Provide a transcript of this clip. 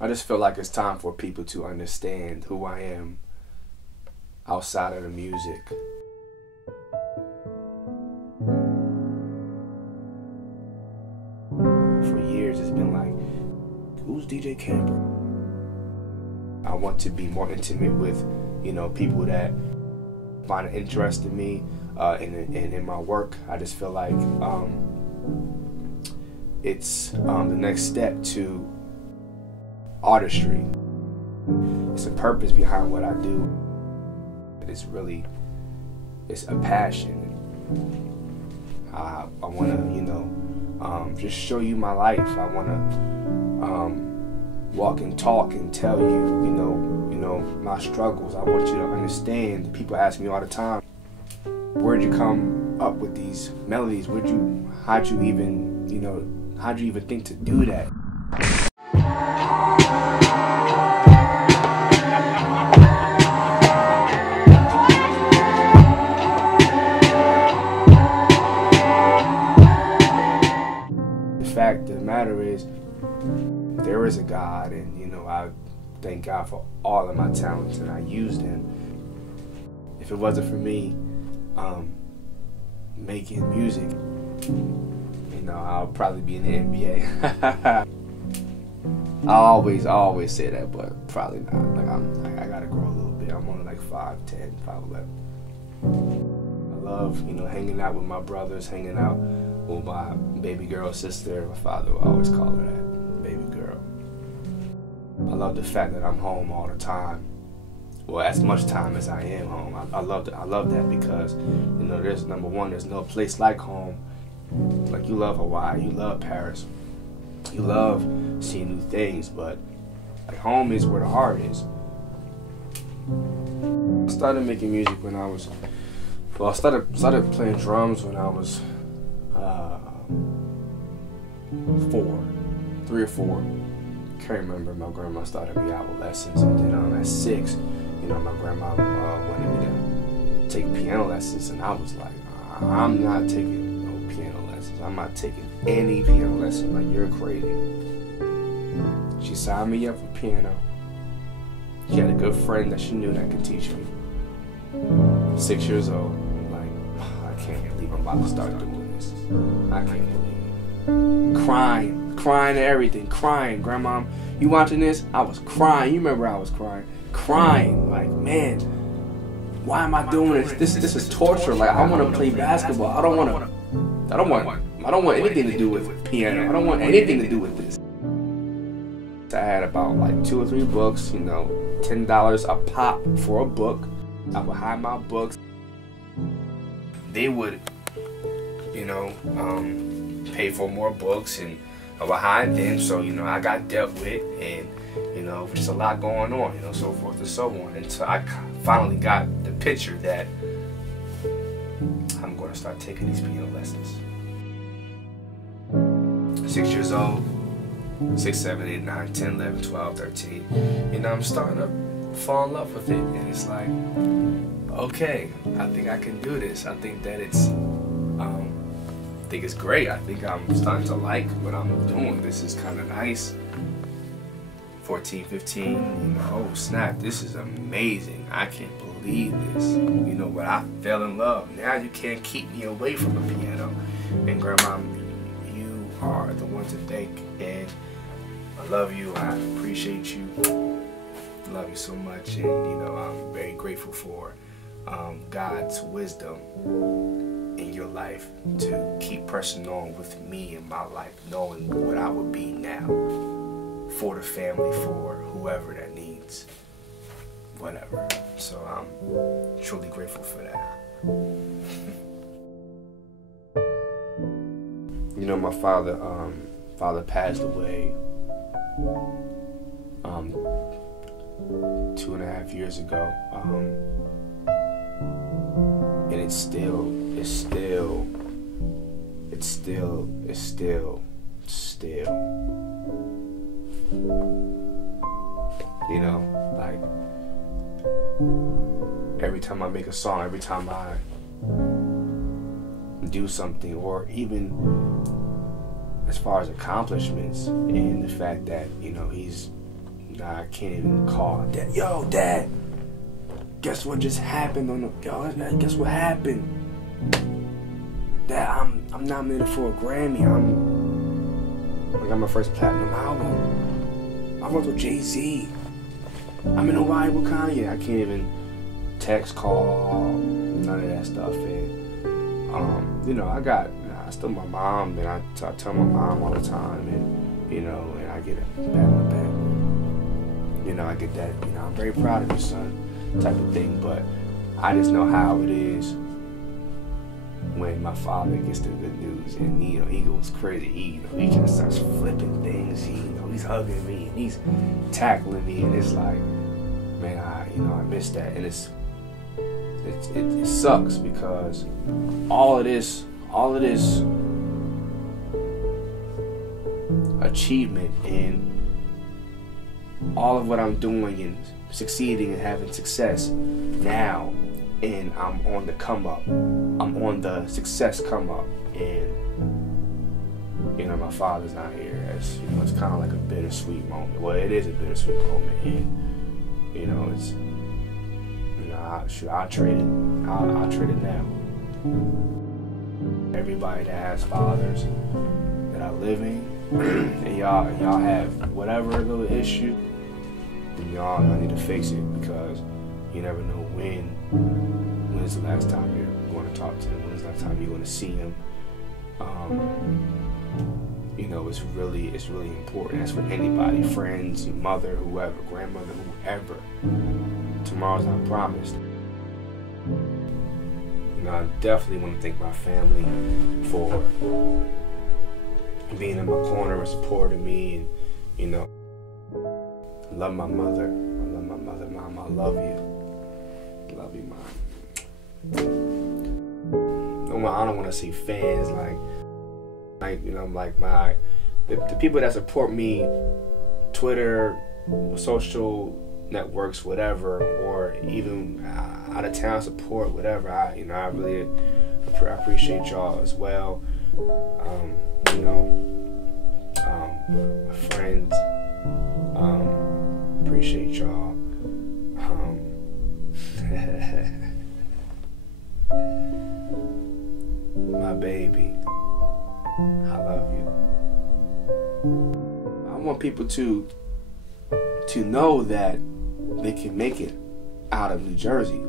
I just feel like it's time for people to understand who I am outside of the music. For years it's been like, who's DJ Camper? I want to be more intimate with, people that find an interest in me and in my work. I just feel like it's the next step to artistry. It's a purpose behind what I do. It's a passion. I want to, just show you my life. I want to walk and talk and tell you, my struggles. I want you to understand. People ask me all the time, where'd you come up with these melodies? How'd you even think to do that? The fact of the matter is, there is a God, and I thank God for all of my talents, and I used Him. If it wasn't for me making music, I'll probably be in the NBA. I always say that, but probably not. Like I gotta grow a little bit. I'm only like 5'10", 5'11". I love, hanging out with my brothers, hanging out with my baby girl sister. My father will always call her that, baby girl. I love the fact that I'm home all the time. Well, as much time as I am home. I love that because, there's number one, there's no place like home. Like, you love Hawaii, you love Paris, you love seeing new things, but like, home is where the heart is. I started making music when I was, I started playing drums when I was 3 or 4. Can't remember. My grandma started me out with lessons, and then at 6, my grandma wanted me to take piano lessons, and I was like, I'm not taking no piano lessons. I'm not taking any piano lessons. Like, you're crazy. She signed me up for piano. She had a good friend that she knew that could teach me. 6 years old. I'm like, I can't believe I'm about to start doing this. I can't believe it. Crying and everything. Crying. Grandma, you watching this? I was crying. You remember I was crying. Crying. Like, man, why am I doing this? This is torture. Like, I want to play basketball. I don't want anything to do with piano. I don't want anything to do with this. I had about like 2 or 3 books, $10 a pop for a book. I would hide my books. They would, pay for more books, and I would hide them. So, I got dealt with, and, just a lot going on, so forth and so on. Until I finally got the picture that I'm going to start taking these piano lessons. 6 years old, 6, 7, 8, 9, 10, 11, 12, 13. I'm starting to fall in love with it, and it's like, okay, I think I can do this. I think that it's great. I think I'm starting to like what I'm doing. This is kind of nice. 14, 15, oh snap, this is amazing. I can't believe this. But I fell in love. Now you can't keep me away from the piano. And Grandma, you are the one to thank, and I love you. I appreciate you. I love you so much, and I'm very grateful for God's wisdom in your life to keep pressing on with me in my life, knowing what I would be now for the family, for whoever that needs whatever. So I'm truly grateful for that. My father passed away 2.5 years ago, and it's still like, every time I make a song, every time I do something, or even as far as accomplishments, and the fact that he's Nah, I can't even call. Dad, yo, Dad, guess what just happened on the, yo, guess what happened? Dad, I'm nominated for a Grammy. I got my first platinum album. I worked with Jay-Z. I'm in Hawaii with Kanye. I can't even text, call, none of that stuff. And you know, I still my mom, and I tell my mom all the time, and you know, and I get a pat on the back. You know, I get that, you know, I'm very proud of you, son, type of thing. But I just know how it is when my father gets the good news, and you know, he goes crazy. He just starts flipping things. He's hugging me and he's tackling me, and it's like, man, I miss that, and it sucks because all of this achievement and all of what I'm doing and succeeding and having success now, and I'm on the come up. I'm on the success come up, and you know, my father's not here. It's, you know, it's kind of like a bittersweet moment. Well, it is a bittersweet moment, and you know, it's, you know, I'll trade it now. Everybody that has fathers that are living, and y'all have whatever little issue, and y'all need to fix it, because you never know when's the last time you're going to talk to him, when's the last time you're going to see him. You know, it's really important. That's for anybody, friends, your mother, whoever, grandmother, whoever. Tomorrow's not promised. You know, I definitely want to thank my family for being in my corner and supporting me, and you know, I love my mother. I love my mother. Mom, I love you. Love you, Mom. I don't want to see fans like you know, like the people that support me, Twitter, social networks, whatever, or even out of town support, whatever. I really appreciate y'all as well. You know, my friends, appreciate y'all. My baby, I love you. I want people to know that they can make it out of New Jersey.